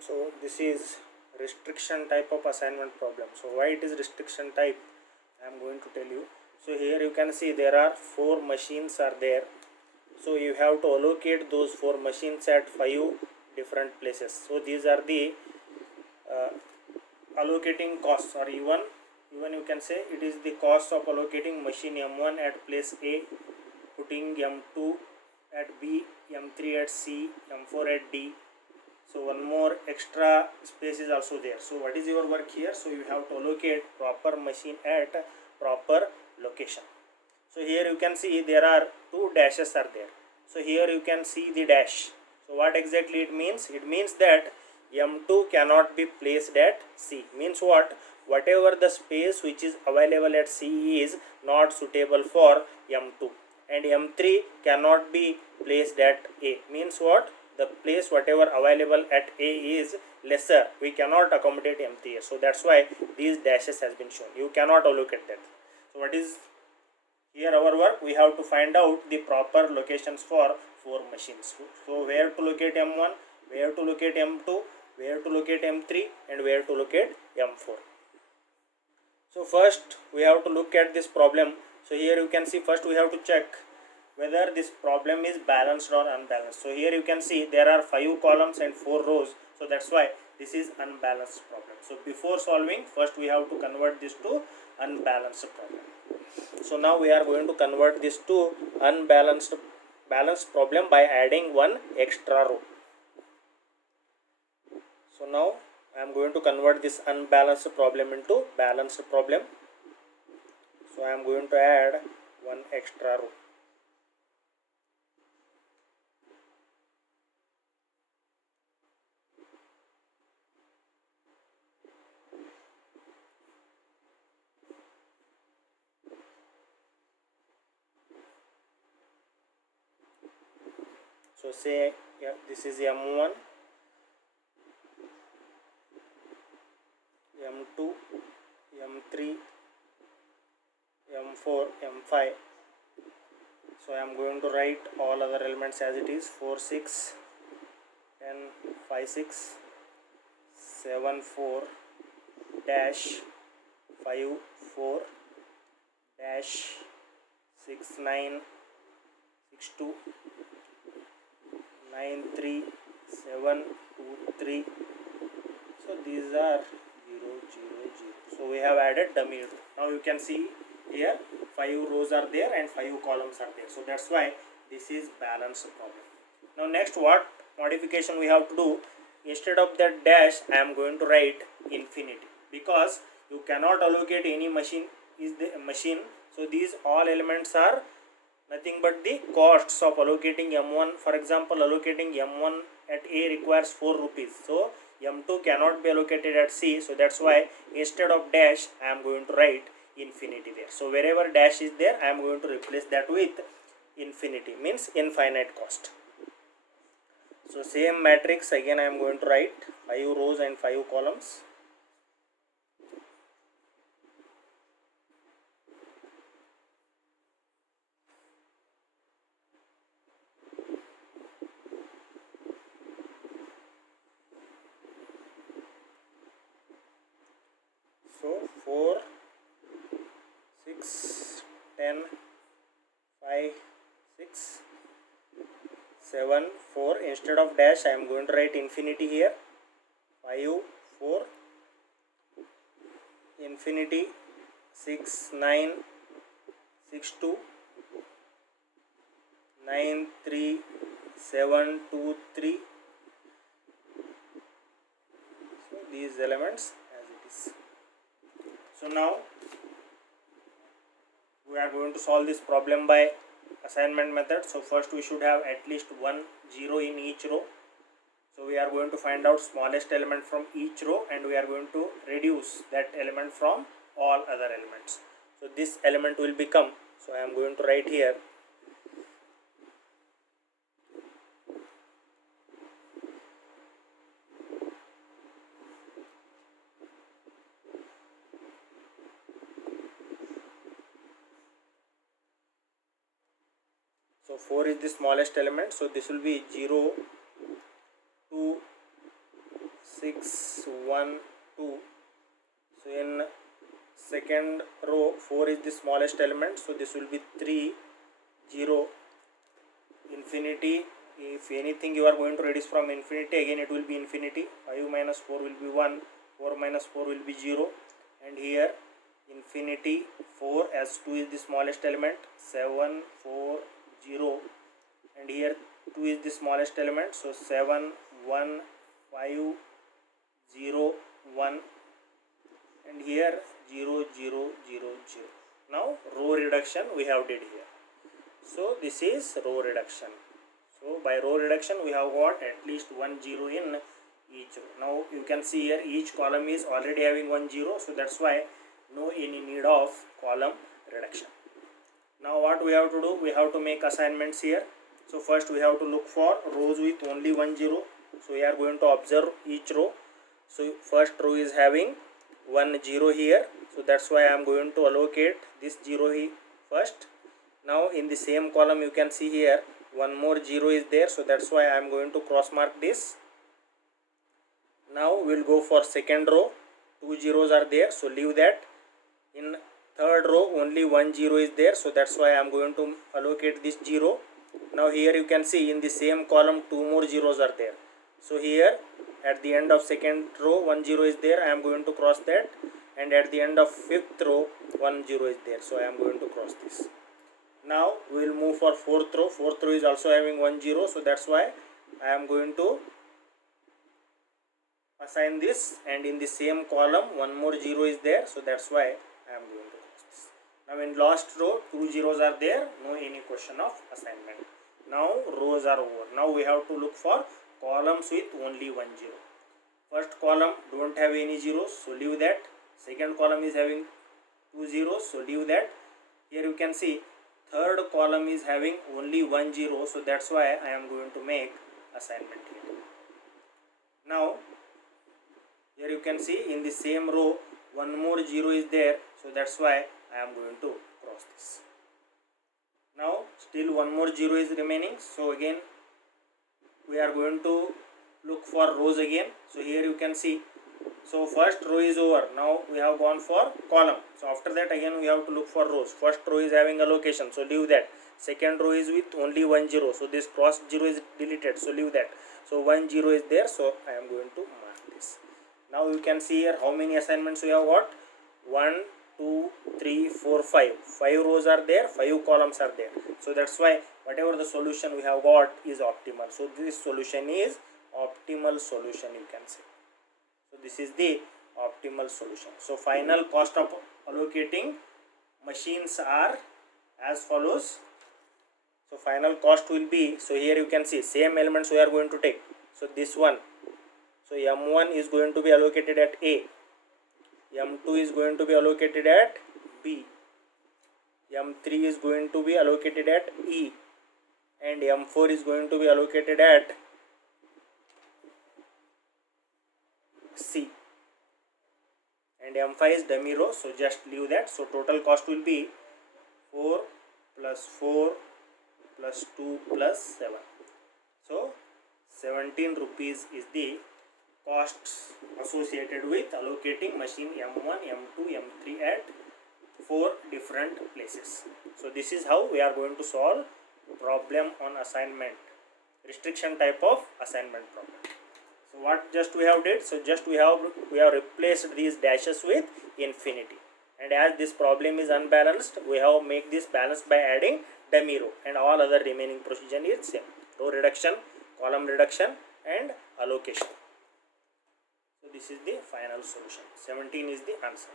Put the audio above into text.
So this is restriction type of assignment problem. So why it is restriction type, I am going to tell you. So here you can see there are 4 machines are there. So you have to allocate those 4 machines at 5 different places. So these are the uh, allocating costs, or even you can say it is the cost of allocating machine M1 at place A, putting M2 at B, M3 at C, M4 at D. So one more extra space is also there. So what is your work here? So you have to allocate proper machine at proper location. So here you can see there are 2 dashes are there. So here you can see the dash. So what exactly it means? It means that M2 cannot be placed at C. Means what? Whatever the space which is available at C is not suitable for M2, and M3 cannot be placed at A. Means what? The place whatever available at A is lesser. We cannot accommodate M3. So that's why these dashes has been shown. You cannot allocate that. So what is here our work? We have to find out the proper locations for 4 machines. So where to locate M1, where to locate M2, where to locate M3, and where to locate M4. So first we have to look at this problem. So here you can see first we have to check whether this problem is balanced or unbalanced. So here you can see there are 5 columns and 4 rows. So that's why this is unbalanced problem. So before solving, first we have to convert this to unbalanced problem. So now we are going to convert this to balanced problem by adding one extra row. So now I am going to convert this unbalanced problem into balanced problem. So I am going to add one extra row. So say this is M1, M2, M3, M4, M5. So I am going to write all other elements as it is: 4, 6, 10, 5, 6, 7, 4, dash, 5, 4, dash, 6, 9, 6, 2, 9, 3, 7, 2, 3. So these are 0, 0, 0. So we have added dummy row. Now you can see here 5 rows are there and 5 columns are there. So that's why this is balanced problem. Now next, what modification we have to do? Instead of that dash, I am going to write infinity, because you cannot allocate any machine is the machine. So these all elements are nothing but the costs of allocating M1. For example, allocating M1 at A requires 4 rupees. So M2 cannot be allocated at C. So that's why instead of dash, I am going to write infinity there. So wherever dash is there, I am going to replace that with infinity, means infinite cost. So same matrix again I am going to write 5 rows and 5 columns. So 4, 6, 10, 5, 6, 7, 4. Instead of dash, I am going to write infinity here. 5, 4, infinity, 6, 9, 6, 2, 9, 3, 7, 2, 3. So these elements as it is. So now we are going to solve this problem by assignment method. So first we should have at least one 0 in each row. So we are going to find out smallest element from each row, and we are going to reduce that element from all other elements. So this element will become, so I am going to write here so 4 is the smallest element. So this will be 0, 2, 6 1 2. So in second row 4 is the smallest element, so this will be 3 0 infinity. If anything you are going to reduce from infinity, again it will be infinity. 5 minus 4 will be 1, 4 minus 4 will be 0, and here infinity 4 as 2 is the smallest element, 7 4 0, and here 2 is the smallest element, so 7 1 5 0 1, and here 0 0 0 0. Now row reduction we have did here. So this is row reduction. So by row reduction we have got at least 1 0 in each row. Now you can see here each column is already having 1 0, so that's why no any need of column reduction. Now what we have to do, we have to make assignments here. So first we have to look for rows with only 1 0. So we are going to observe each row. So first row is having 1 0 here, so that's why I am going to allocate this 0 here first. Now in the same column you can see here one more 0 is there, so that's why I am going to cross mark this. Now we will go for second row, 2 zeros are there, so leave that. In third row only 1 0 is there, so that's why I am going to allocate this 0. Now here you can see in the same column 2 more zeros are there, so here at the end of second row 1 0 is there, I am going to cross that, and at the end of fifth row 1 0 is there, so I am going to cross this. Now we will move for fourth row. Fourth row is also having 1 0, so that's why I am going to assign this, and in the same column one more 0 is there, so that's why I am going to cross this. Now in last row 2 zeros are there, no any question of assignment. Now rows are over. Now we have to look for columns with only 1 0. First column don't have any zeros, so leave that. Second column is having 2 zeros, so leave that. Here you can see third column is having only 1 0, so that's why I am going to make assignment here. Now here you can see in the same row one more 0 is there, so that's why I am going to cross this. Now still one more 0 is remaining, so again we are going to look for rows again. So here you can see, so first row is over. Now we have gone for column, so after that again we have to look for rows. First row is having allocation, so leave that. Second row is with only 1 0, so this cross 0 is deleted, so leave that. So 1 0 is there, so I am going to mark this. Now you can see here how many assignments we have got. 1 2 3 4 5. 5 rows are there, 5 columns are there, so that's why whatever the solution we have got is optimal. So this solution is optimal solution, you can say. So this is the optimal solution. So final cost of allocating machines are as follows. So final cost will be, so here you can see same elements we are going to take. So this one, so M1 is going to be allocated at A, M2 is going to be allocated at B, M3 is going to be allocated at E, and M4 is going to be allocated at C, and M5 is dummy row, so just leave that. So total cost will be 4 plus 4 plus 2 plus 7. So 17 rupees is the costs associated with allocating machine M1, M2, M3 at 4 different places. So this is how we are going to solve problem on assignment, restriction type of assignment problem. So what just we have did, so just we have replaced these dashes with infinity, and as this problem is unbalanced, we have make this balanced by adding dummy row, and all other remaining procedure is same: row reduction, column reduction, and allocation. So this is the final solution. 17 is the answer.